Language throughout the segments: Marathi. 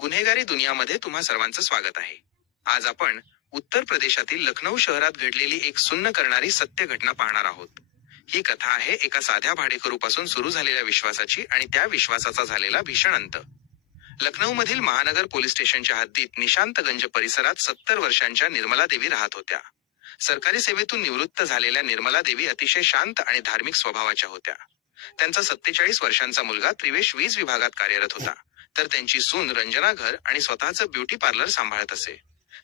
गुन्हेगारी दुनियामध्ये तुम्हा सर्वांचं स्वागत आहे. आज आपण उत्तर प्रदेशातील लखनौ शहरात घडलेली एक सुन्न करणारी सत्य घटना पाहणार आहोत. ही कथा आहे एका साध्या भाडेकरूपासून सुरू झालेल्या विश्वासाची आणि त्या विश्वासाचा झालेला भीषण अंत. लखनौमधील महानगर पोलीस स्टेशनच्या हद्दीत निशांतगंज परिसरात 70 वर्षांच्या निर्मला देवी राहत होत्या. सरकारी सेवेतून निवृत्त झालेल्या निर्मला देवी अतिशय शांत आणि धार्मिक स्वभावाच्या होत्या. त्यांचा 47 वर्षांचा मुलगा त्रिवेश वीज विभागात कार्यरत होता, तर त्यांची सून रंजना घर आणि स्वतःचं ब्युटी पार्लर सांभाळत असे.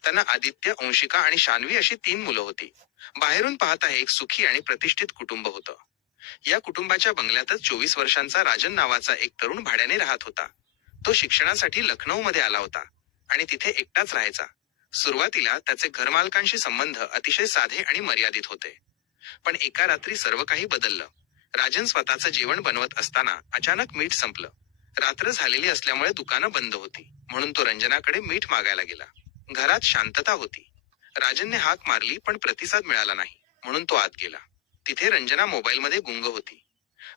त्यांना आदित्य, अंशिका आणि शान्वी अशी 3 मुलं होती. बाहेरून पाहता हे एक सुखी आणि प्रतिष्ठित कुटुंब होतं. या कुटुंबाच्या बंगल्यातच 24 वर्षांचा राजन नावाचा एक तरुण भाड्याने राहत होता. तो शिक्षणासाठी लखनौमध्ये आला होता आणि तिथे एकटाच राहायचा. सुरुवातीला त्याचे घरमालकांशी संबंध अतिशय साधे आणि मर्यादित होते. पण एका रात्री सर्व काही बदललं. राजन स्वतःचं जेवण बनवत असताना अचानक मीठ संपलं. रात्र झालेली असल्यामुळे दुकानं बंद होती, म्हणून तो रंजनाकडे मीठ मागायला गेला. घरात शांतता होती. राजनने हाक मारली पण प्रतिसाद मिळाला नाही, म्हणून तो आत गेला. तिथे रंजना मोबाईलमध्ये गुंग होती.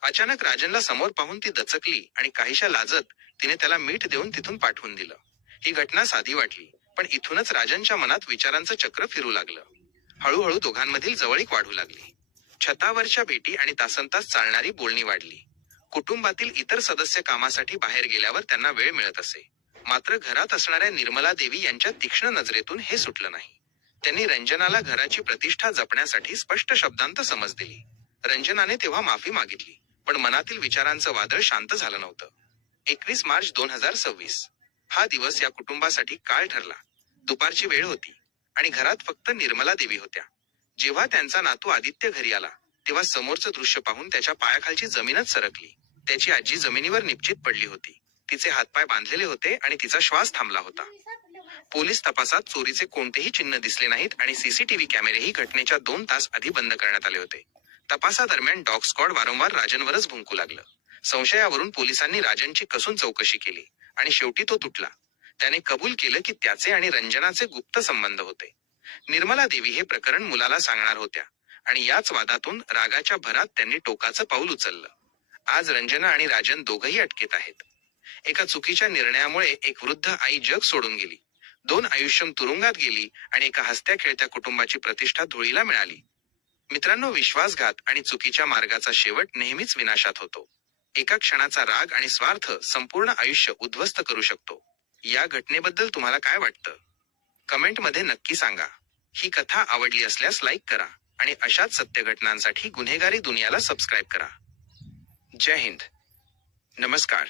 अचानक राजनला समोर पाहून ती दचकली आणि काहीशा लाजत तिने त्याला मीठ देऊन तिथून पाठवून दिलं. ही घटना साधी वाटली, पण इथूनच राजनच्या मनात विचारांचं चक्र फिरू लागलं. हळूहळू दोघांमधील जवळीक वाढू लागली. छतावरच्या भेटी आणि तासनतास चालणारी बोलणी वाढली. कुटुंबातील इतर सदस्य कामासाठी बाहेर गेल्यावर त्यांना वेळ मिळत असे. मात्र घरात असणाऱ्या निर्मला देवी यांच्या तीक्ष्ण नजरेतून हे सुटलं नाही. त्यांनी रंजनाला घराची प्रतिष्ठा जपण्यासाठी स्पष्ट शब्दांत समज दिली. रंजनाने तेव्हा माफी मागितली, पण मनातील विचारांचं वादळ शांत झालं नव्हतं. 21 मार्च 2026 हा दिवस या कुटुंबासाठी काळ ठरला. दुपारची वेळ होती आणि घरात फक्त निर्मला देवी होत्या. जेव्हा त्यांचा नातू आदित्य घरी आला, तेव्हा समोरचं दृश्य पाहून त्याच्या पायाखालची जमीनच सरकली. त्याची आजी जमिनीवर निपचित पडली होती. तिचे हातपाय बांधलेले होते आणि तिचा श्वास थांबला होता. पोलीस तपासात चोरीचे कोणतेही चिन्ह दिसले नाहीत आणि सीसीटीव्ही कॅमेरेही घटनेच्या 2 तास आधी बंद करण्यात आले होते. तपासादरम्यान डॉग स्क्वॉड वारंवार राजनवरच भुंकू लागलं. संशयावरून पोलिसांनी राजनची कसून चौकशी केली आणि शेवटी तो तुटला. त्याने कबूल केलं की त्याचे आणि रंजनाचे गुप्त संबंध होते. निर्मला देवी हे प्रकरण मुलाला सांगणार होत्या आणि याच वादातून रागाच्या भरात त्यांनी टोकाचं पाऊल उचललं. आज रंजना आणि राजन दोघंही अटकेत आहेत. एका चुकीच्या निर्णयामुळे एक वृद्ध आई जग सोडून गेली. 2 आयुष्यम तुरुंगात गेली आणि एका हसत्या खेळत्या कुटुंबाची प्रतिष्ठा धुळीला मिळाली. मित्रांनो, विश्वासघात आणि चुकीच्या मार्गाचा शेवट नेहमीच विनाशात होतो. एका क्षणाचा राग आणि स्वार्थ संपूर्ण आयुष्य उद्ध्वस्त करू शकतो. या घटनेबद्दल तुम्हाला काय वाटतं? कमेंटमध्ये नक्की सांगा. ही कथा आवडली असल्यास लाईक करा आणि अशाच सत्य घटनांसाठी गुन्हेगारी दुनियाला सबस्क्राईब करा. जय हिंद. नमस्कार.